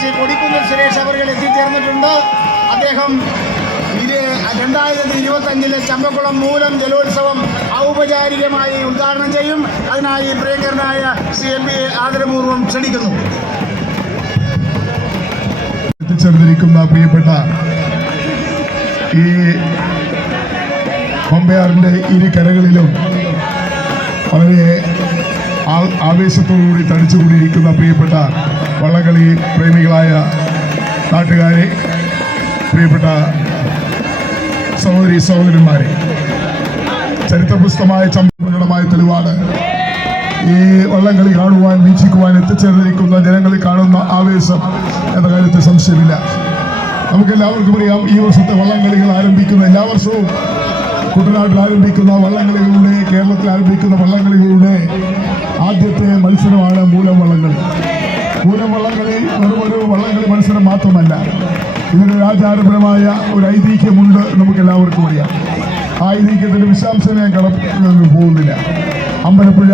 ശ്രീ കൊടിക്കുന്നിൽ സുരേഷ് അവർക്ക് എത്തിച്ചേർന്നിട്ടുണ്ട്. അദ്ദേഹം രണ്ടായിരത്തി ഇരുപത്തഞ്ചിലെ ചമ്പക്കുളം മൂലം ജലോത്സവം ഔപചാരികമായി ഉദ്ഘാടനം ചെയ്യും. അതിനായി പ്രിയങ്കരനായ സി എം പി ആദരപൂർവം ക്ഷണിക്കുന്നു. എത്തിച്ചേർന്നിരിക്കുന്ന പ്രിയപ്പെട്ട ഈ പമ്പയാറിന്റെ ഇരു വളരെ ആവേശത്തോടുകൂടി തടിച്ചുകൂടിയിരിക്കുന്ന പ്രിയപ്പെട്ട വള്ളംകളി പ്രേമികളായ നാട്ടുകാരെ പ്രിയപ്പെട്ട സഹോദരി സഹോദരന്മാരെ. ചരിത്രപുസ്തകമായ ചമ്പളമായ തെളിവാണ് ഈ വള്ളംകളി കാണുവാൻ വീക്ഷിക്കുവാൻ എത്തിച്ചേർന്നിരിക്കുന്ന ജനങ്ങളിൽ കാണുന്ന ആവേശം എന്ന കാര്യത്തിൽ സംശയമില്ല. നമുക്ക് എല്ലാവർക്കും അറിയാം ഈ വർഷത്തെ വള്ളംകളികൾ ആരംഭിക്കുന്ന എല്ലാ വർഷവും കുട്ടനാട്ടിൽ ആരംഭിക്കുന്ന വള്ളംകളികളുടെ കേരളത്തിൽ ആരംഭിക്കുന്ന വള്ളംകളികളുടെ ആദ്യത്തെ മത്സരമാണ് മൂലം വള്ളംകളി മൂലം വള്ളംകളി വെറും ഒരു വള്ളംകളി മത്സരം മാത്രമല്ല. ഇതിനൊരു ആചാരപരമായ ഒരു ഐതിഹ്യമുണ്ട് നമുക്ക് എല്ലാവർക്കും അറിയാം. ആ ഐതിഹ്യത്തിന്റെ വിശാംശം ഞാൻ കട പോകുന്നില്ല. അമ്പലപ്പുഴ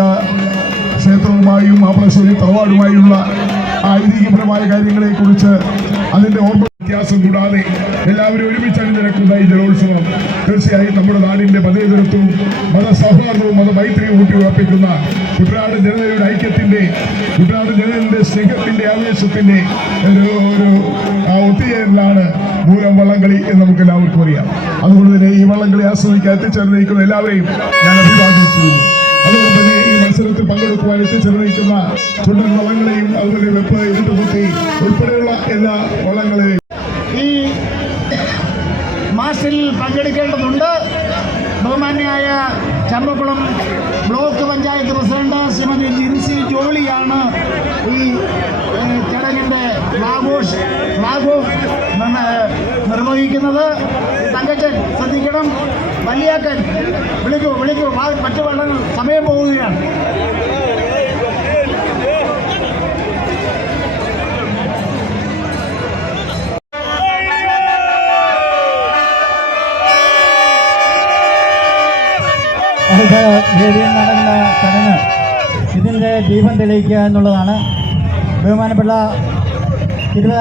ക്ഷേത്രവുമായും മാപ്പിളശ്ശേരി തറവാടുമായുള്ള ആ ഐതിഹ്യപരമായ കാര്യങ്ങളെ കുറിച്ച് അതിന്റെ ഓർമ്മ വ്യത്യാസം കൂടാതെ എല്ലാവരും ഒരുമിച്ച് അണിനിരക്കുന്ന ഈ ജലോത്സവം. തീർച്ചയായും നമ്മുടെ നാടിന്റെ മതേതരത്വവും മതസൗഹാർദ്ദവും മതമൈത്രിയും ഊട്ടി ഉറപ്പിക്കുന്ന കുട്ടനാട് ജനതയുടെ ഐക്യത്തിന്റെ കുട്ടനാട് ജനതയുടെ സ്നേഹത്തിന്റെ ആവേശത്തിന്റെ ഒരു ഒത്തുചേരലാണ് മൂലം വള്ളംകളി എന്ന് നമുക്ക് എല്ലാവർക്കും അറിയാം. അതുകൊണ്ട് തന്നെ ഈ വള്ളംകളി ആസ്വദിക്കാൻ എത്തിച്ചേർന്നിരിക്കുന്ന എല്ലാവരെയും ഞാൻ അഭിവാദ്യം ചെയ്യുന്നു അതുകൊണ്ട് തന്നെ ഈ മത്സരത്തിൽ പങ്കെടുക്കുവാൻ എത്തിച്ചേർന്നിരിക്കുന്ന ചുണ്ടൻ വള്ളങ്ങളെയും അതുപോലെ വെപ്പ് ഇരുട്ടുകുത്തി ഉൾപ്പെടെയുള്ള എല്ലാ വള്ളങ്ങളെയും ഈ മാസിൽ പങ്കെടുക്കേണ്ടതുണ്ട്. ബഹുമാന്യായ ചമ്പക്കുളം ബ്ലോക്ക് പഞ്ചായത്ത് പ്രസിഡന്റ് ശ്രീമതി ജിൻസി ജോളിയാണ് ഈ ചടങ്ങിന്റെ ഫ്ലാഗോഷ് ഫ്ലാഗ് നിർവഹിക്കുന്നത്. തങ്കച്ചൻ ശ്രദ്ധിക്കണം. വലിയാക്കൻ വിളിക്കൂ വിളിക്കൂ. മറ്റു വള്ളങ്ങൾ സമയം പോവുകയാണ്. അടുത്ത വേദിയിൽ നടക്കുന്ന ചടങ്ങ് ഇതിന്റെ ദീപം തെളിയിക്കുക എന്നുള്ളതാണ് ബഹുമാനപ്പെട്ട തിരുവ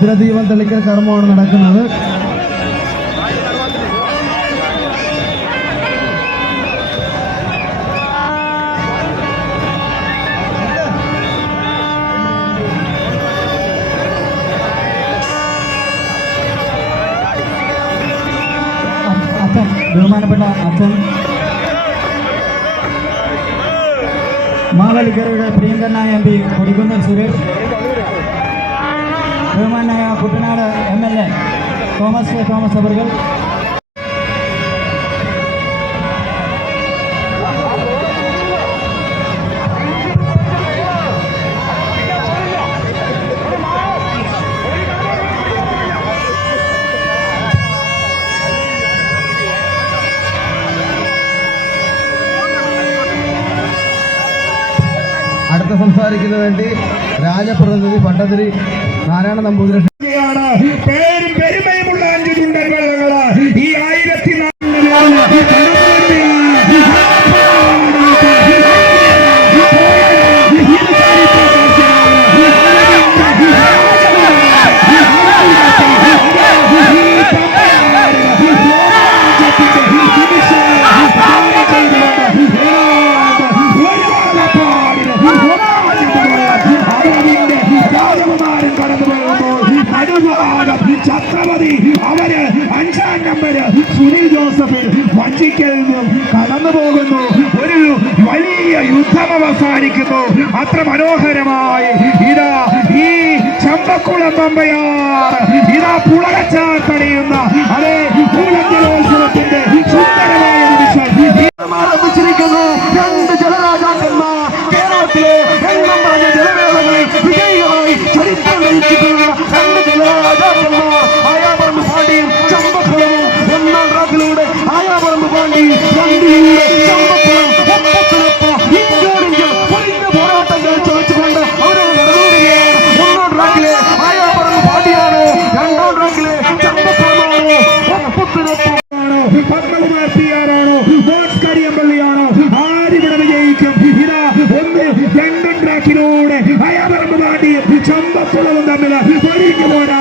ഭദ്രദീപം തെളിക്കൽ കർമ്മമാണ് നടക്കുന്നത്. അച്ഛൻ ബഹുമാനപ്പെട്ട അച്ഛൻ മാവലിക്കരയുടെ പ്രിയങ്കരനായ M P Kodikunnil Suresh. யுவமான Kuttanad MLA Thomas K Thomas அவர்கள். വാർത്ത സംസാരിക്കുന്നതിന് വേണ്ടി രാജപ്രതിനിധി പട്ടതിരി നാരായണ നമ്പൂതിരി എത്ര മനോഹരമായി. ഇതാ ഈ ചമ്പക്കുളം പമ്പയാർ. ഇതാ പുളകച്ചാർ തടയുന്ന അതേ പൂലഞ്ചലോത്സവത്തിന്റെ സുന്ദരമായ രണ്ട് ചരിത്രം നയിച്ചിട്ടുള്ള രണ്ട് ജലരാജാക്കന്മാർ ഒന്നാം ട്രാക്കിലൂടെ തമ്മിൽ ഒരുങ്ങി പോരാ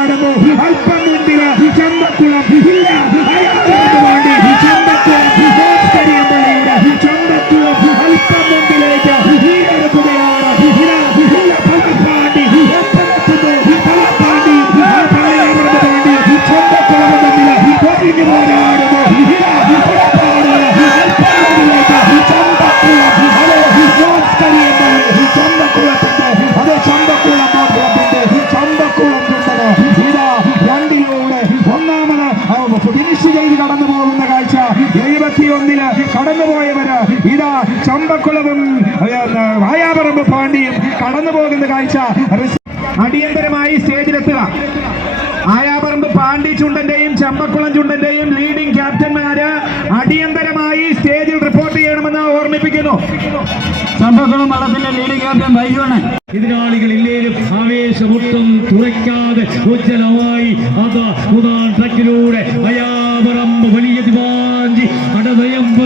എഴുപത്തിയൊന്നിൽ കടന്നുപോയവര് ഇതാ ചമ്പക്കുളവും വായാപറമ്പ് പാണ്ടിയും കടന്നു പോകുന്ന കാഴ്ച അടിയന്തരമായി സ്റ്റേജിലെത്തുക. ആയാപറമ്പ് പാണ്ടി ചുണ്ടന്റെയും ചമ്പക്കുളം ചുണ്ടന്റെയും ലീഡിംഗ് ക്യാപ്റ്റന്മാര് അടിയന്തരമായി സ്റ്റേജിൽ റിപ്പോർട്ട് ചെയ്യണമെന്ന് ഓർമ്മിപ്പിക്കുന്നു. ചമ്പക്കുളം വള്ളത്തിന്റെ ലീഡിംഗ് ക്യാപ്റ്റൻ ബൈജുവാണ് എതിരാളികൾ ഇല്ലേലും ആവേശമൊട്ടും തുറയ്ക്കാതെ ഉജ്ജലമായി അതാ മുതാൻ ട്രക്കിലൂടെ അയാൾ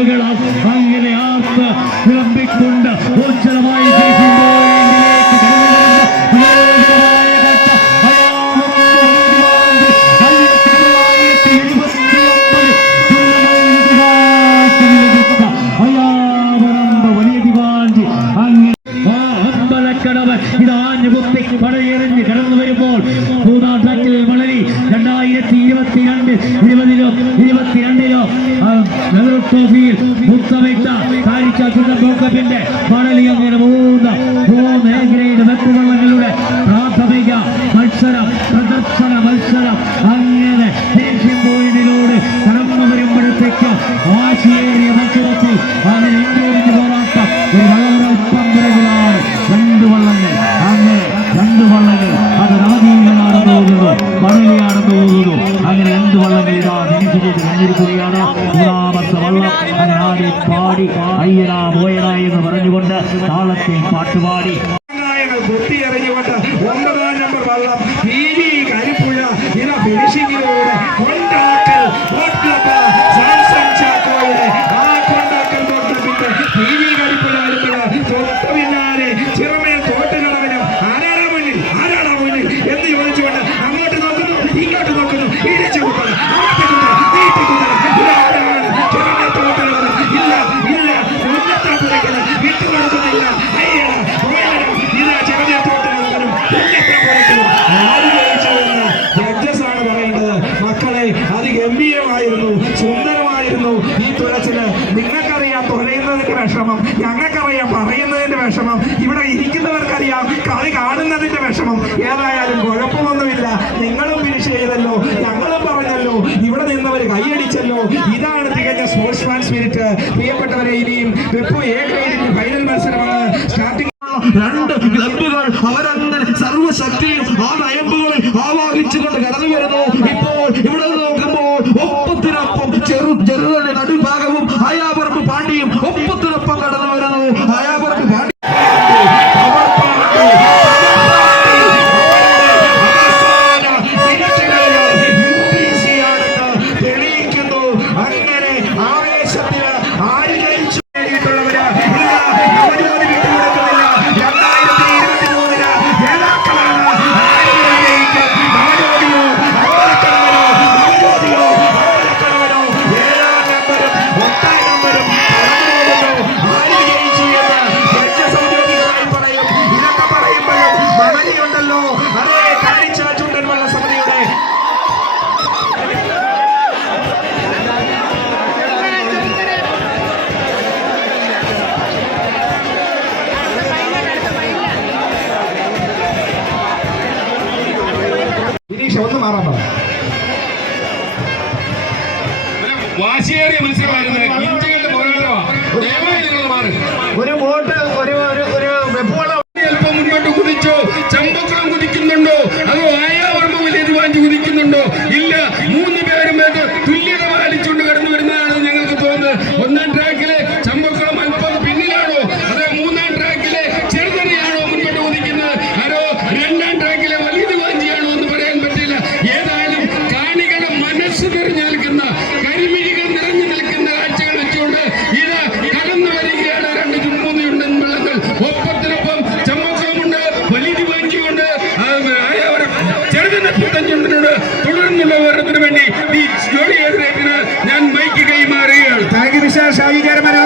ആളുകൾ അങ്ങനെ ആർത്ത് വിളമ്പിക്കൊണ്ട് ഊർജമായി അമ്പലക്കടവൻ ഇതാഞ്ഞു കുത്തി പടയെറിഞ്ഞ് കടന്നു വരുമ്പോൾ മൂന്നാം ഖിലാഫിന്റെ മോഡലിൽ আছে পাটবাড়ি പറയുന്നു. ഈ തുലച്ചിൽ നിങ്ങൾക്കറിയാം തുഴയുന്നതിന്റെ വിഷമം. ഞങ്ങൾക്കറിയാം പറയുന്നതിന്റെ വിഷമം. ഇവിടെ ഇരിക്കുന്നവർക്കറിയാം കളി കാണുന്നതിന്റെ വിഷമം. ഏതായാലും കുഴപ്പമൊന്നുമില്ല. നിങ്ങളും ഫിനിഷ് ചെയ്തല്ലോ. ഞങ്ങളും പറഞ്ഞല്ലോ. ഇവിടെ നിന്നവർ കൈയടിച്ചല്ലോ. ഇതാണ് തികഞ്ഞ സ്പോർട്സ്മാൻ സ്പിരിറ്റ് പ്രിയപ്പെട്ടവരെ ഇനിയും ഫൈനൽ മത്സരമാണ്. സ്റ്റാർട്ടിംഗ് രണ്ട് ക്ലബുകൾ അവരങ്ങനെ സർവശക്തിയും ആ നയമ്പുകളും മാറാൻ വാശിയേറിയ മത്സരമായിരുന്നു. ഇന്ത്യയുടെ പോരാട്ടമാണ് you get it?